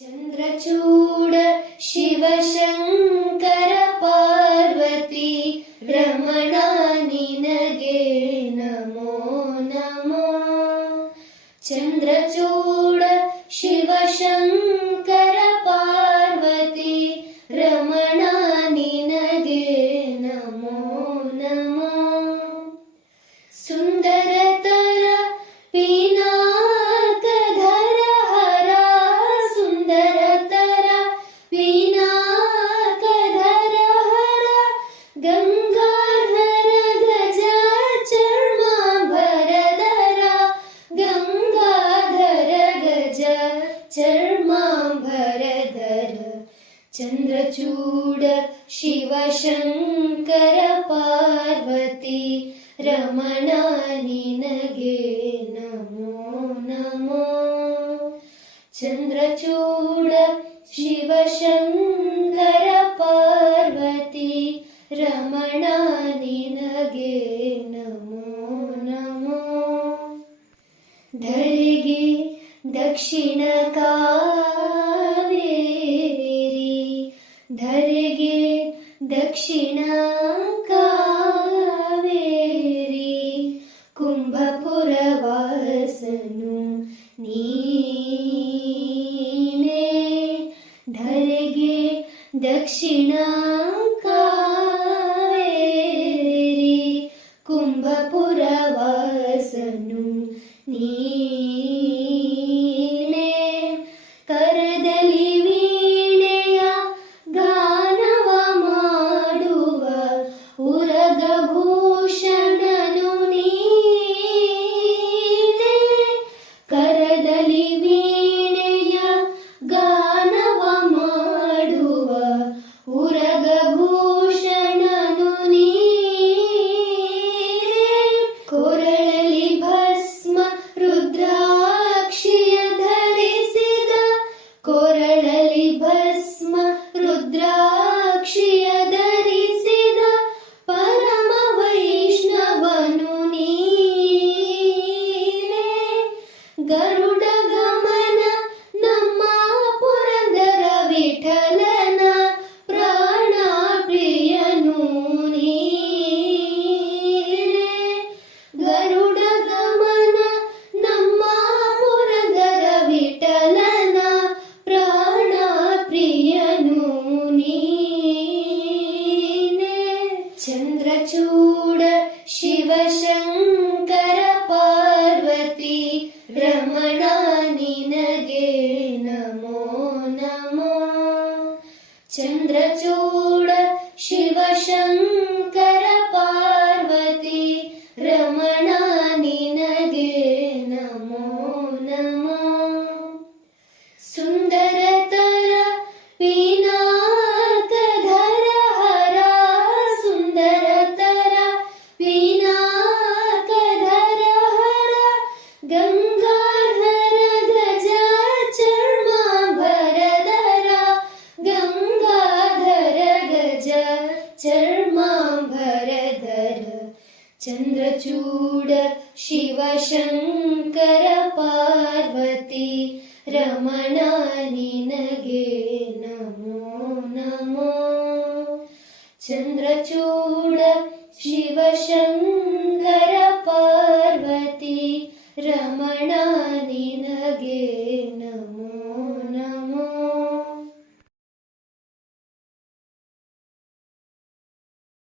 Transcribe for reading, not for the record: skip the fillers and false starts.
ಚಂದ್ರಚೂಡ ಶಿವಶಂಕರ ಪಾರ್ವತಿ ರಮಣ ನಿನಗೆ ನಮೋ ನಮೋ. ಚಂದ್ರಚೂಡ ಶಿವಶಂಕರ ಪಾರ್ವತಿ ರಮಣ ನಿನಗೆ ನಮೋ ನಮೋ. ಸುಂದರತರ ಪಿನಾಕಧರ ಹರ ಸುಂದರತರ ಪಿನಾಕಧರ ಹರ ಗಂಗಾಧರ ಗಜ ಚರ್ಮಾಂಬರಧರ ಗಂಗಾಧರ ಗಜ ಚರ್ಮಾಂಬರಧರ. ಚಂದ್ರಚೂಡ ಶಿವಶಂಕರ ಪಾರ್ವತಿ ರಮಣ ನಿನಗೆ ನಮೋ ನಮೋ. ಚಂದ್ರಚೂಡ ಶಿವಶಂಕರ ಪಾರ್ವತಿ ರಮಣ ನಿನಗೆ ನಮೋ ನಮೋ. ಧರೆಗೆ ದಕ್ಷಿಣ ಕಾವೇರಿ ಧರೆಗೆ ದಕ್ಷಿಣ ಕಾವೇರಿ ಕುಂಭಪುರ ವಾಸನು ನೀನೇ. ಧರೆಗೆ ದಕ್ಷಿಣ ಕಾವೇರಿ ಕುಂಭಪುರ ವಾಸನು ನೀನೇ. ಕರದಲ್ಲಿ ವೀಣೆಯ ಗಾನವ ಮಾಡುವ ಉರಗಭೂಷಣನು ನೀನೇ. ಕರದಲ್ಲಿ ವೀಣೆಯ ಗಾನವ ಮಾಡುವ ಉರಗಭೂಷಣನು ನೀನೇ. ಕೊರಳಲಿ ಭಸ್ಮ ರುದ್ರಾಕ್ಷಿಯ ಧರಿಸಿದ ಕೊರಳಲಿ ಭಸ್ಮ ರುದ್ರಾಕ್ಷಿಯ ಧರಿಸಿದ ಪರಮ ವೈಷ್ಣವನು ನೀನೇ. ಗರುಡ ಗಮನ ನಮ್ಮ ಪುರಂದರ ವಿಠಲನ ಪ್ರಾಣ ಪ್ರಿಯನು ನೀನೇ. ಗರುಡ ಗಮನ ನಮ್ಮ ಪುರಂದರ ವಿಠಲನ ಪ್ರಾಣ ಪ್ರಿಯನು ನೀನೇ. ಚಂದ್ರಚೂಡ ಶಿವಶಂಕರ ಪಾರ್ವತಿ ರಮಣ ನಿನಗೆ ನಮೋ ನಮೋ. ಚಂದ್ರಚೂಡ ಶಿವಶಂಕರ ಪಾರ್ವತಿ ರಮಣ ನಿನಗೆ ನಮೋ ನಮೋ. ಸುಂದರತರ ಪಿನಾಕಧರ ಹರ ಸುಂದರತರ ಪಿನಾಕಧರ ಹರ ಗಂಗಾಧರ ಗಜ ಚರ್ಮಾಂಬರಧರ ಗಂಗಾಧರ ಗಜ ಚರ್ಮಾಂಬರಧರ. ಚಂದ್ರಚೂಡ ಶಿವಶಂಕರ ಪಾರ್ವತಿ ರಮಣ ನಿನಗೆ ನಮೋ ನಮೋ. ಚಂದ್ರಚೂಡ ಶಿವಶಂಕರ ಪಾರ್ವತಿ ರಮಣ ನಿನಗೆ ನಮೋ